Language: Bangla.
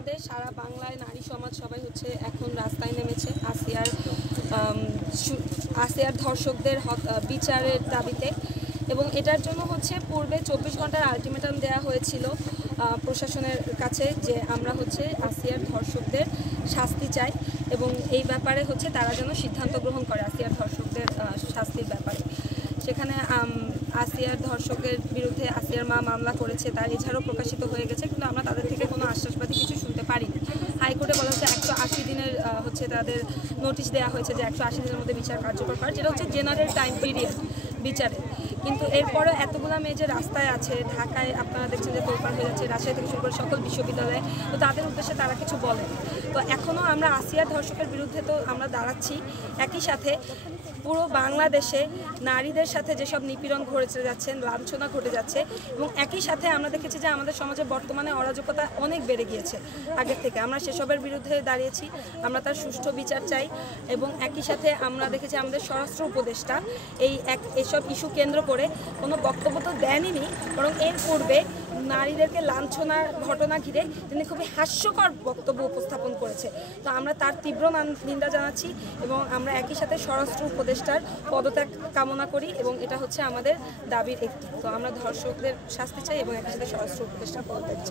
বাংলাদেশ সারা বাংলায় নারী সমাজ সবাই হচ্ছে এখন রাস্তায় নেমেছে আসিয়ার ধর্ষকদের বিচারের দাবিতে। এবং এটার জন্য হচ্ছে পূর্বে 24 ঘন্টার আলটিমেটাম দেওয়া হয়েছিল প্রশাসনের কাছে যে আমরা হচ্ছে আসিয়ার ধর্ষকদের শাস্তি চাই এবং এই ব্যাপারে হচ্ছে তারা যেন সিদ্ধান্ত গ্রহণ করে আসিয়ার ধর্ষকদের শাস্তির ব্যাপারে। সেখানে আসিয়ার ধর্ষকের বিরুদ্ধে আসিয়ার মা মামলা করেছে, তার এছাড়াও প্রকাশিত হয়ে গেছে, কিন্তু আমরা তাদের থেকে কোনো আশ্বাসবাদী কিছু শুনতে পারিনি। হাইকোর্টে বলা হচ্ছে 180 দিনের হচ্ছে তাদের নোটিশ দেওয়া হয়েছে যে 180 দিনের মধ্যে বিচার কার্যকর করা, যেটা হচ্ছে জেনারেল টাইম পিরিয়ড বিচারে। কিন্তু এরপরেও এতগুলো মেয়ে যে রাস্তায় আছে, ঢাকায় আপনারা দেখছেন যে তোলপাড় হয়ে যাচ্ছে, রাজশাহী থেকে শুরু করে সকল বিশ্ববিদ্যালয়ে, তো তাদের উদ্দেশ্যে তারা কিছু বলেন। তো এখনও আমরা আসিয়ার ধর্ষকের বিরুদ্ধে তো আমরা দাঁড়াচ্ছি, একই সাথে পুরো বাংলাদেশে নারীদের সাথে যেসব নিপীড়ন ঘটে যাচ্ছে, লাঞ্ছনা ঘটে যাচ্ছে, এবং একই সাথে আমরা দেখেছি যে আমাদের সমাজে বর্তমানে অরাজকতা অনেক বেড়ে গিয়েছে আগের থেকে। আমরা সেসবের বিরুদ্ধে দাঁড়িয়েছি, আমরা তার সুষ্ঠু বিচার চাই। এবং একই সাথে আমরা দেখেছি আমাদের স্বরাষ্ট্র উপদেষ্টা এসব ইস্যু কেন্দ্র করে কোনো বক্তব্য তো দেনই, বরং এর পূর্বে নারীদেরকে লাঞ্ছনার ঘটনা ঘিরে তিনি খুবই হাস্যকর বক্তব্য উপস্থাপন করেছে। তো আমরা তার তীব্র নিন্দা জানাচ্ছি এবং আমরা একই সাথে স্বরাষ্ট্র উপদেষ্টার পদত্যাগ কামনা করি এবং এটা হচ্ছে আমাদের দাবির একটি। তো আমরা ধর্ষকদের শাস্তি চাই এবং একই সাথে স্বরাষ্ট্র উপদেষ্টার পদত্যাগ চাই।